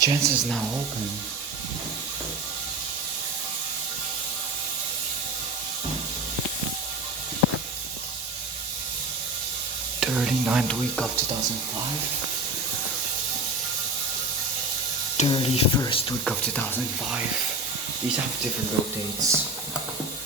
Chance is now open. "39th week of 2005. 31st week of 2005. These have different road dates.